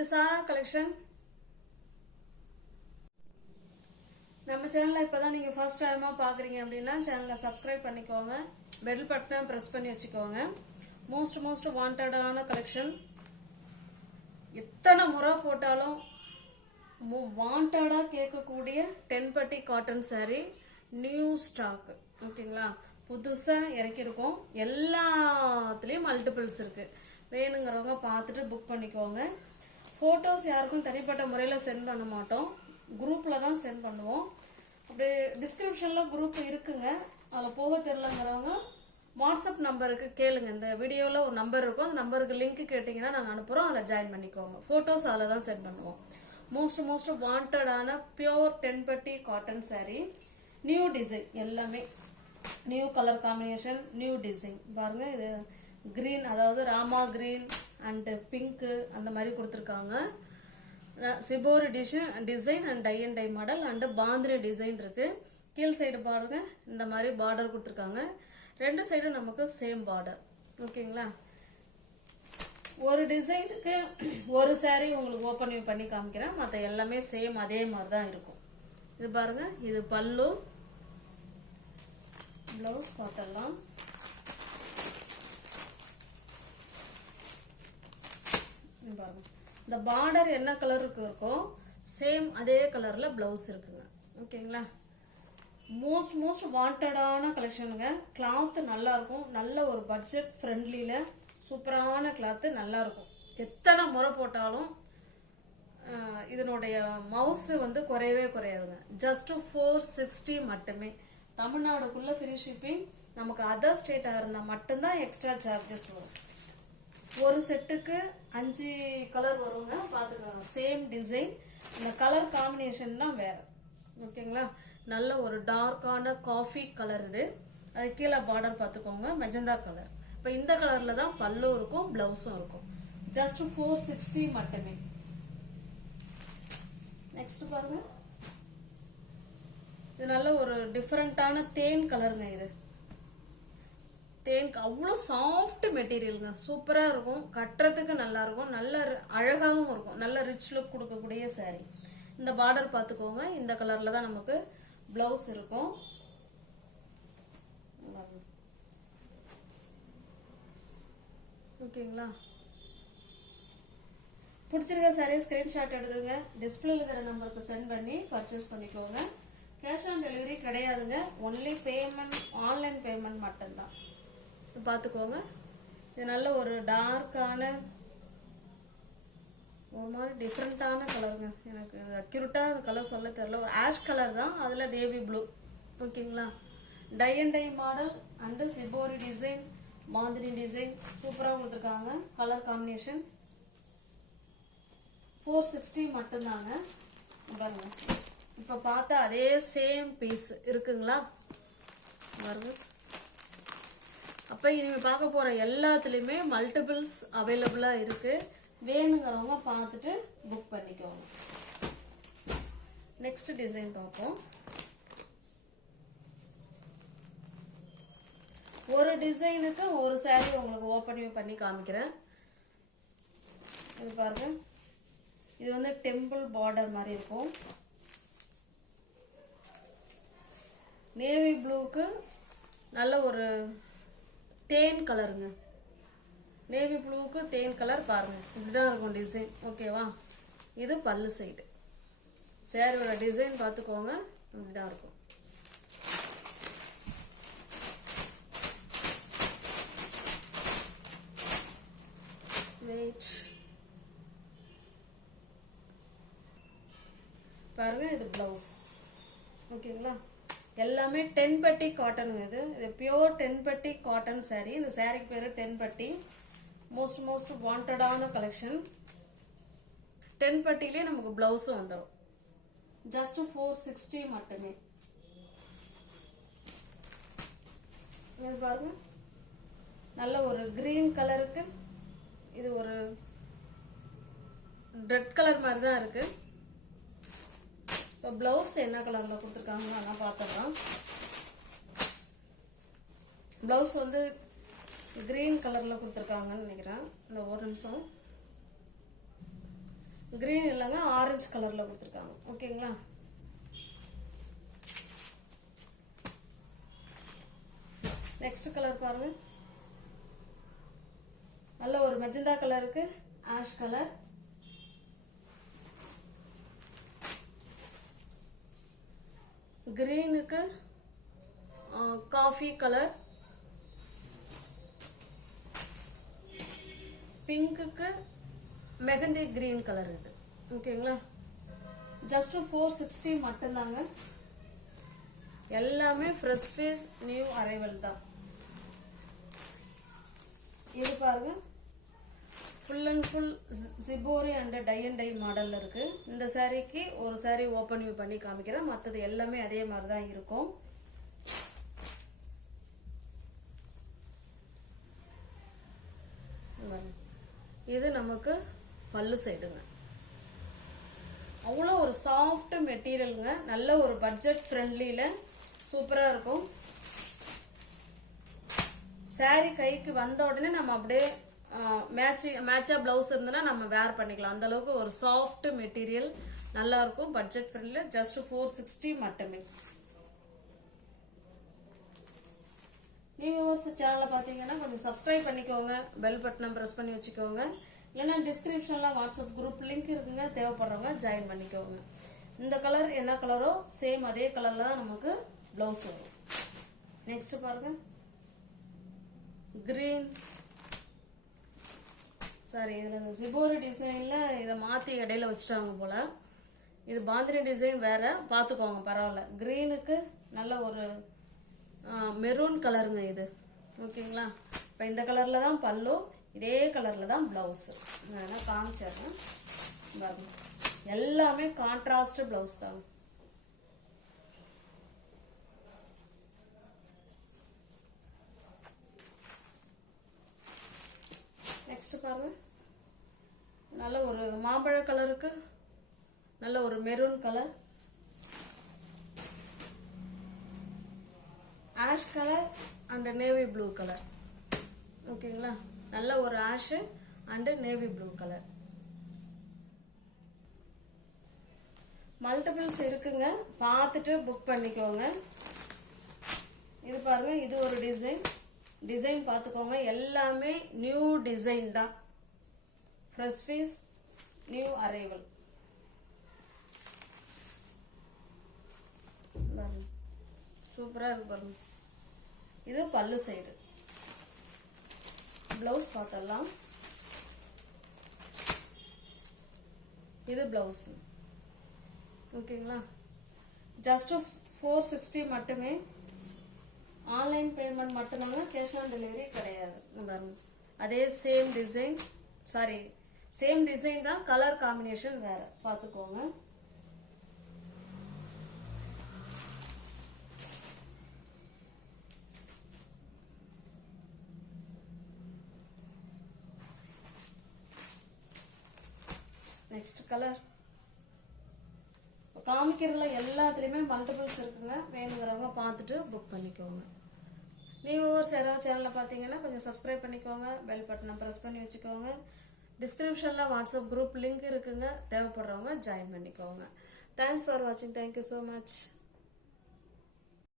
இது சாரா கலெக்ஷன். நம்ம சேனலை இப்போதான் நீங்கள் ஃபர்ஸ்ட் டைமாக பார்க்குறீங்க அப்படின்னா சேனலை சப்ஸ்கிரைப் பண்ணிக்கோங்க. பெல் பட்டனை ப்ரெஸ் பண்ணி வச்சுக்கோங்க. மோஸ்ட் வாண்டடான கலெக்ஷன். எத்தனை முறை போட்டாலும் வாண்டடாக கேட்கக்கூடிய 10 பட்டி காட்டன் saree நியூ ஸ்டாக். ஓகேங்களா, புதுசாக இறக்கியிருக்கோம். எல்லாத்துலேயும் மல்டிபிள்ஸ் இருக்குது. வேணுங்கிறவங்க பார்த்துட்டு புக் பண்ணிக்கோங்க. ஃபோட்டோஸ் யாருக்கும் தனிப்பட்ட முறையில் சென்ட் பண்ண மாட்டோம், குரூப்பில் தான் சென்ட் பண்ணுவோம். அப்படியே டிஸ்கிரிப்ஷனில் குரூப் இருக்குங்க. அதில் போக தெரிலங்கிறவங்க வாட்ஸ்அப் நம்பருக்கு கேளுங்க. இந்த வீடியோவில் ஒரு நம்பர் இருக்கும், அந்த நம்பருக்கு லிங்க் கேட்டிங்கன்னா நாங்கள் அனுப்புகிறோம். அதில் ஜாயின் பண்ணிக்கோங்க. ஃபோட்டோஸ் அதில் தான் சென்ட் பண்ணுவோம். மோஸ்ட் வாண்டடான பியோர் 10 பட்டி காட்டன் saree. நியூ டிசைன், எல்லாமே new colour combination, new design. பாருங்கள், இது க்ரீன், அதாவது ராமா க்ரீன் அண்டு பிங்க்கு அந்த மாதிரி கொடுத்துருக்காங்க. Shibori design and tie and dye model and பாந்திரி டிசைன் இருக்குது. கீழ் சைடு பாருங்கள், இந்த மாதிரி பார்டர் கொடுத்துருக்காங்க. ரெண்டு சைடும் நமக்கு சேம் பார்டர். ஓகேங்களா, ஒரு டிசைனுக்கு ஒரு saree உங்களுக்கு ஓப்பன் பண்ணி காமிக்கிறேன். மற்ற எல்லாமே சேம் அதே மாதிரி தான் இருக்கும். இது பாருங்கள், இது பல்லு. ப்ளவுஸ் பார்த்தலாம். பாருங்க, இந்த பார்டர் என்ன கலருக்கு இருக்கோ சேம் அதே கலரில் ப்ளவுஸ் இருக்குங்க. ஓகேங்களா, மோஸ்ட் வாண்டடான கலெக்ஷனுங்க. கிளாத்து நல்லாயிருக்கும். நல்ல ஒரு பட்ஜெட் ஃப்ரெண்ட்லியில் சூப்பரான கிளாத்து நல்லாயிருக்கும். எத்தனை முறை போட்டாலும் இதனுடைய மவுஸு வந்து குறையவே குறையாதுங்க. ஜஸ்ட்டு 460 மட்டுமே. தமிழ்நாடுக்குள்ளே ஃப்ரீ ஷிப்பிங். நமக்கு அதர் ஸ்டேட்டாக இருந்தால் மட்டும்தான் எக்ஸ்ட்ரா சார்ஜஸ் வரும். ஒரு செட்டுக்கு 5 கலர் வருங்க. பார்த்துக்கோங்க, சேம் டிசைன். இந்த கலர் காம்பினேஷன் தான் வேறு. ஓகேங்களா, நல்ல ஒரு டார்க்கான காஃபி கலர் இது. அது கீழே பார்டர் பார்த்துக்கோங்க, மெஜந்தா கலர். இப்போ இந்த கலரில் தான் பல்லு இருக்கும், ப்ளவுஸும் இருக்கும். ஜஸ்ட் 460 மட்டுமே. நெக்ஸ்ட் பாருங்க, இது நல்ல ஒரு டிஃப்ரெண்ட்டான தேன் கலருங்க. இது தேன், அவ்வளோ சாஃப்ட் மெட்டீரியலுங்க. சூப்பராக இருக்கும், கட்டுறதுக்கு நல்லா இருக்கும், நல்ல அழகாகவும் இருக்கும். நல்ல ரிச் லுக் கொடுக்கக்கூடிய saree. இந்த பார்டர் பார்த்துக்கோங்க, இந்த கலரில் தான் நமக்கு ப்ளவுஸ் இருக்கும். ஓகேங்களா, பிடிச்சிருக்க saree ஸ்க்ரீன்ஷாட் எடுத்துங்க. டிஸ்பிளேல இருக்கிற நம்பருக்கு சென்ட் பண்ணி பர்ச்சேஸ் பண்ணிக்கோங்க. கேஷ் ஆன் டெலிவரி கிடையாதுங்க. ஒன்லி பேமெண்ட், ஆன்லைன் பேமெண்ட் மட்டும்தான். பார்த்துக்கோங்க, இது நல்ல ஒரு டார்க்கான ஒரு மாதிரி டிஃப்ரெண்ட்டான கலருங்க. எனக்கு அக்யூரேட்டாக அந்த கலர் சொல்ல தெரியல. ஒரு ஆஷ் கலர் தான், அதில் நேவி ப்ளூ. ஓகேங்களா, tie and dye model and shibori design, bandhani design சூப்பராக கொடுத்துருக்காங்க. கலர் காம்பினேஷன் 460 மட்டும்தாங்க. பாருங்க, இப்போ பார்த்தா அதே சேம் பீஸ் இருக்குங்களா பாருங்க. அப்போ இனிமேல் பார்க்க போகிற எல்லாத்துலேயுமே மல்டிபிள்ஸ் அவைலபிளாக இருக்குது. வேணுங்கிறவங்க பார்த்துட்டு புக் பண்ணிக்கோங்க. நெக்ஸ்ட் டிசைன் பார்ப்போம். ஒரு டிசைனுக்கு ஒரு saree உங்களுக்கு ஓப்பன் பண்ணி காமிக்கிறேன். இது பாருங்க, இது வந்து டெம்பிள் பார்டர் மாதிரி இருக்கும். நேவி ப்ளூக்கு நல்ல ஒரு தேன் கலருங்க. நேவி ப்ளூவுக்கு தேன் கலர் பாருங்கள், இப்படிதான் இருக்கும் டிசைன். ஓகேவா, இது பல்லு சைடு. சேரீயோட டிசைன் பார்த்துக்கோங்க, இப்படிதான் இருக்கும். வெயிட் பாருங்க, இது ப்ளவுஸ். ஓகேங்களா, எல்லாமே 10 பட்டி காட்டனுங்க. இது பியோர் 10 பட்டி காட்டன் saree. இந்த சாரீக்கு பேர் 10 பட்டி. மோஸ்ட் வாண்டடான கலெக்ஷன். 10 பட்டிலே நமக்கு ப்ளவுஸும் வந்துடும். ஜஸ்ட் 460 மட்டுமே. இது பாருங்க, நல்ல ஒரு கிரீன் கலருக்கு இது ஒரு ரெட் கலர் மாதிரி தான் இருக்கு. இப்போ ப்ளவுஸ் என்ன கலரில் கொடுத்துருக்காங்க அதெல்லாம் பார்த்துக்கலாம். ப்ளவுஸ் வந்து கிரீன் கலரில் கொடுத்துருக்காங்கன்னு நினைக்கிறேன். இந்த ஒரு நிமிஷம். க்ரீன் இல்லைங்க, ஆரஞ்சு கலரில் கொடுத்துருக்காங்க. ஓகேங்களா? நெக்ஸ்ட் கலர் பாருங்கள். நல்ல ஒரு மெஜந்தா கலருக்கு ஆஷ் கலர், கிரீனுக்கு காஃபி கலர், பிங்க்குக்கு மெஹந்தி கிரீன் கலர். இது ஓகேங்களா? ஜஸ்ட் 460 மட்டும்தாங்க. எல்லாமே ஃப்ரெஷ் ஃபேஸ் நியூ அரைவல் தான். இது பாருங்க, full and full shibori and tie and dye மாடலில் இருக்குது. இந்த சாரீக்கு ஒரு சாரீ ஓப்பன் வியூ பண்ணி காமிக்கிறேன், மற்றது எல்லாமே அதே மாதிரி தான் இருக்கும். இது நமக்கு பல்லு சைடுங்க. அவ்வளோ ஒரு சாஃப்ட் மெட்டீரியலுங்க. நல்ல ஒரு பட்ஜெட் ஃப்ரெண்ட்லியில் சூப்பராக இருக்கும். சாரீ கைக்கு வந்த உடனே நம்ம அப்படியே மேட்சாக ப்ளவுஸ் இருந்ததுன்னா நம்ம வேர் பண்ணிக்கலாம். அந்தளவுக்கு ஒரு சாஃப்ட் மெட்டீரியல், நல்லாயிருக்கும். பட்ஜெட் ஃப்ரெண்ட்லியில் ஜஸ்ட் 460 மட்டுமே. நீங்கள் சேனலில் பார்த்தீங்கன்னா கொஞ்சம் சப்ஸ்கிரைப் பண்ணிக்கோங்க, பெல் பட்டனை ப்ரெஸ் பண்ணி வச்சுக்கோங்க. இல்லைன்னா டிஸ்கிரிப்ஷனில் வாட்ஸ்அப் குரூப் லிங்க் இருக்குங்க, தேவைப்படுறவங்க ஜாயின் பண்ணிக்கோங்க. இந்த கலர் என்ன கலரோ சேம் அதே கலரில் தான் நமக்கு ப்ளவுஸ் வரும். நெக்ஸ்ட் பாருங்கள், கிரீன். சாரி, இதில் இந்த ஜிபோரி டிசைனில் இதை மாற்றி இடையில வச்சுட்டாங்க போல். இது பாந்தினி டிசைன் வேறு, பார்த்துக்கோங்க, பரவாயில்ல. க்ரீனுக்கு நல்ல ஒரு மெரூன் கலருங்க இது. ஓகேங்களா? இப்போ இந்த கலரில் தான் பல்லு, இதே கலரில் தான் ப்ளவுஸு. நான் வேணால் காமிச்சிடுறேன் பாருங்க. எல்லாமே கான்ட்ராஸ்ட் ப்ளவுஸ் தாங்க. நெக்ஸ்ட் பாருங்க, நல்ல ஒரு மாம்பழ கலருக்கு நல்ல ஒரு maroon colour, ash colour and navy blue colour. ஓகேங்களா? நல்ல ஒரு ash and navy blue colour. Multiples இருக்குங்க, பார்த்துட்டு புக் பண்ணிக்கோங்க. இது பாருங்க, இது ஒரு டிசைன் பார்த்துக்கோங்க. எல்லாமே நியூ டிசைன் தான், ஃப்ரெஷ் பீஸ் நியூ அரைவல். சூப்பராக இருக்கு பாருங்க. இது பல்லு சைடு. ப்ளவுஸ் பார்த்தலாம். இது ப்ளவுஸ். ஓகேங்களா? ஜஸ்ட் 460 மட்டுமே. ஆன்லைன் பேமெண்ட் மட்டும்தாங்க, கேஷ் ஆன் டெலிவரி கிடையாது. பாருங்க, அதே same design, sorry same design தான், கலர் காம்பினேஷன் வேற, பார்த்துக்கோங்க. நெக்ஸ்ட் கலர் காமிக்கிறதுல எல்லாத்துலேயுமே மல்டிபிள்ஸ் இருக்குங்க. வேணுங்கிறவங்க பார்த்துட்டு புக் பண்ணிக்கோங்க. நீங்கள் யாராவது சேனலில் பார்த்தீங்கன்னா கொஞ்சம் சப்ஸ்கிரைப் பண்ணிக்கோங்க, பெல் பட்டனை ப்ரெஸ் பண்ணி வச்சுக்கோங்க. டிஸ்கிரிப்ஷனில் வாட்ஸ்அப் குரூப் லிங்க் இருக்குங்க, தேவைப்படுறவங்க ஜாயின் பண்ணிக்கோங்க. தேங்க்ஸ் ஃபார் வாட்சிங். Thank you so much.